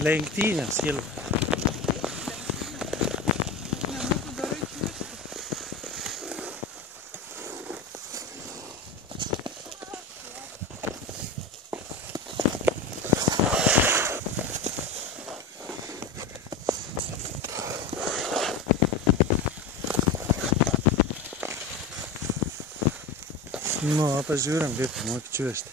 Lenktynės, Silva. Nu, pažiūrim, kaip moki čiuožti.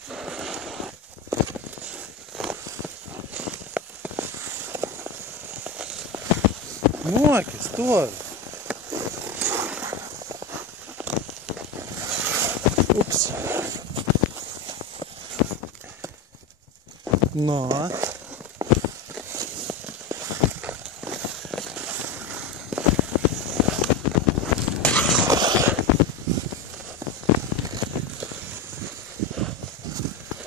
Moki, stovi. Ups. Nu.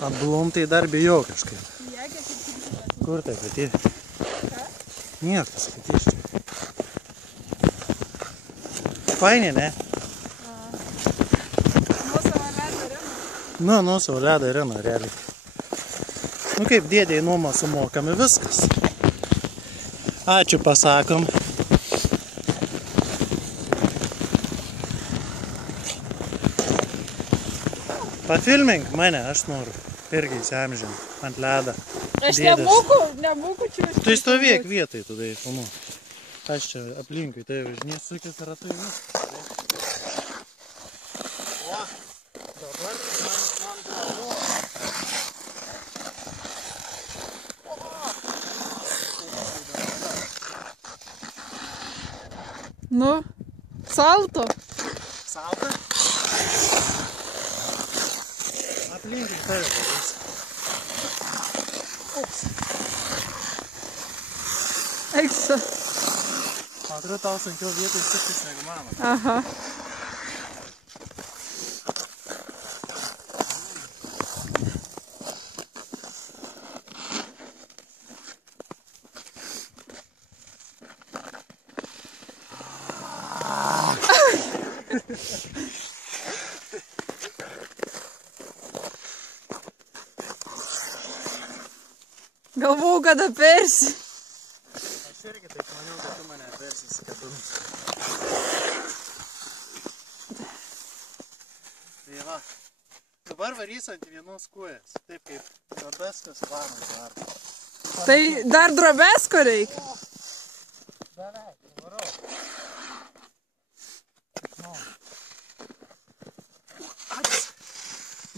Atblumtai dar bijau kažkaip. Kur tai pati? Niekas, pati iš čia. Fainė, ne? Nu, savo ledą areną, realiai. Nu, kaip dėdėjai nuomą sumokami, viskas. Ačiū pasakom. Pafilmink mane, aš noriu. Irgi įsiamžin ant ledą. Aš nemoku čia. Tai stovėk vietai tada į filmu. Aš čia aplinkui, tai važinės sukis ratai. O, dabar man galvo. Nu, salto. Salto? Aplinkui tave darys. Ups. Eiksa. Atrodo, tau sunkiau vietai suktis negu mano. Aha. Galvau, kad apersi. Aš irgi taip maniau, kad tu mane apersis, kad tu. Tai va, dabar varys ant vienos kojas, taip kaip drobeskas vanas daro. Tai dar drobesko reikia? Beveik, varau.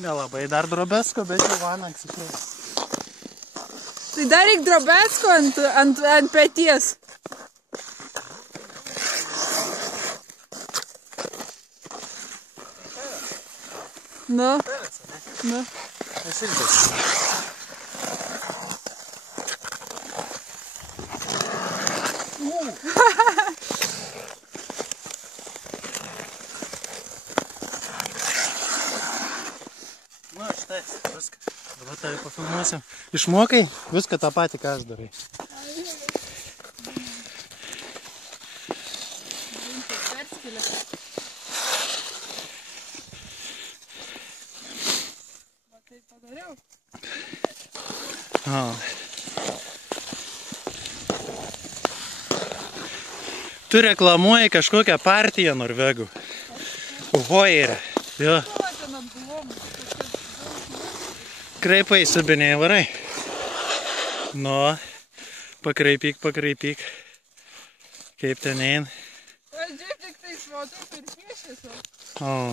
Nelabai dar drobesko, bet jau vaną atsikrės. Tai dar reikia drobesko ant peties. Nu. Nu. Aš irgi tas. Nu, šitais, viską. Dabar tave pafilmuosim. Išmokai viską tą patį, ką aš darai. Tu reklamuoji kažkokią partiją norvegų. Uhoirė. Jo. Kraipai subiniai varai. Nu, pakraipyk. Kaip ten ein. Aš tik tai švotai ir piešėsiu. O.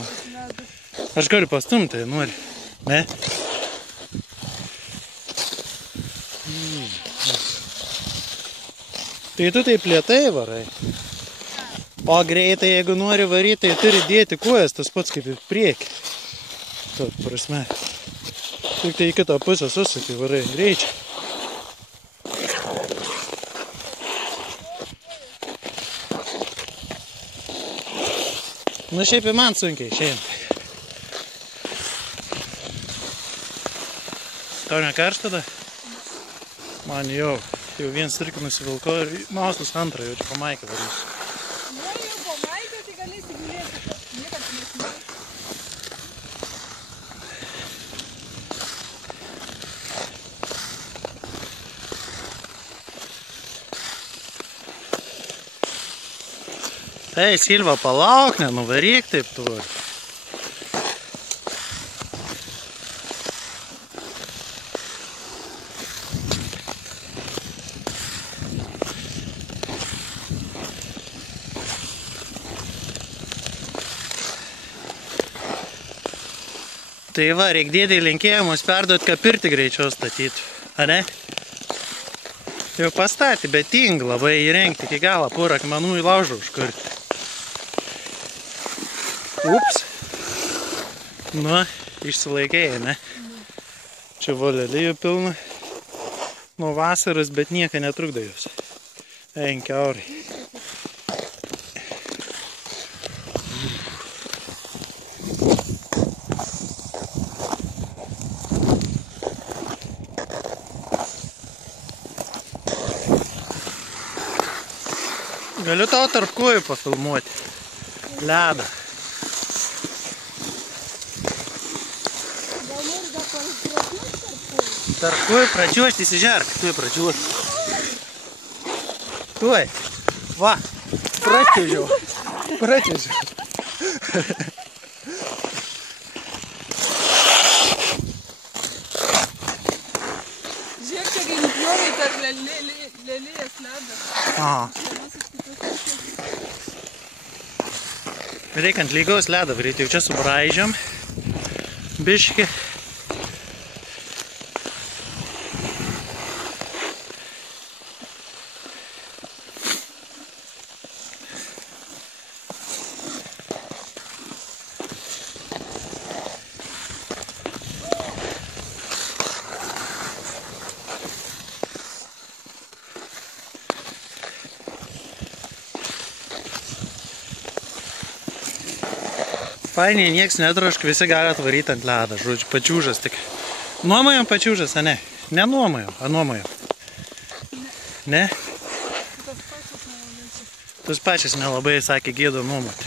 Aš galiu pastumti, nori. Ne? Tai tu taip lėtai varai. O greitai, jeigu nori varyti, tai turi dėti kojas, tas pats kaip ir priekį. Tad prasme. Tik tai į kitą pusę susukai, varai greičiai. Nu šiaip ir man sunkiai išeina. Tau ne karšta tada? Man jau vienas irgi nusivilko ir maustus antrą, jau čia pamaikę varysiu. Nu, jau pamaikę, tai galėsi gulėti. Niekas nesimaikę. Ei, Silva, palauk, nenuvaryk taip tu. Tai va, reik dėdai linkėjimus perduot, kad pirtį greičiau statytų. A ne? Jau pastatė, bet ting labai įrengti iki galą, porą akmenų į laužą užkurti. Ups. Nu, išsilaikėjai, ne? Čia volelijų pilna nuo vasaros, bet nieka netrukdo jos. Kiaurai. Galiu tau tarp kojų pafilmuoti. Ledą. Gal nori dar pračiuosti tarp kojų? Tarp kojų pračiuosti, įsižerk. Tuoj pračiuosti. Tuoj. Va. Pračiuožiau. Pračiuožiau. Žiūrėk, čia kaip pjovai tarp lelijas ledą. Aha. Reikia ant lygaus ledą varyti, jau čia subraižiam. Biški. Fainiai, nieks netrošk, visi gali atvaryti ant ledą, žodžiu, pačiūžas tik. Nuomojam pačiūžas, a ne? Nenuomojam, a nuomojam? Ne? Tas pačias nelabai, sakė, gėdo nuomoti.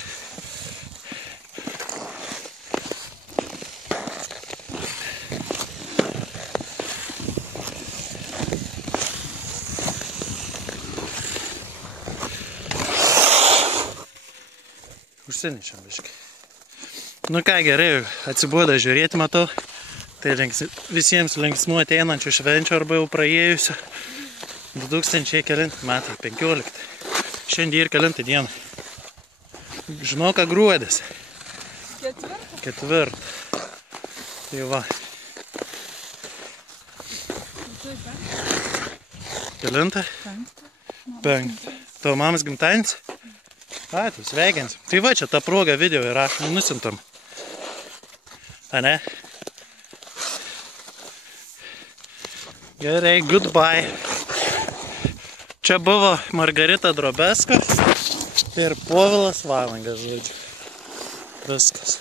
Užsinešiam biškai. Nu ką, gerai, atsiboda žiūrėti, matau. Tai visiems linksmų ateinančių švenčių arba jau praėjusių. 2015 metai, 15. Šiandien ir kelintą dieną. Žinau, ką gruodis. Ketvirtą. Tai va. Kelintą? Penktą. Tavo mamas gimtadienis? Ai, tu sveikinsim. Tai va, čia tą progą video įrašom, nusintam. A ne? Gerai, goodbye. Čia buvo Margarita Drobesko ir Povilas Vanagas, žodžiu. Viskas.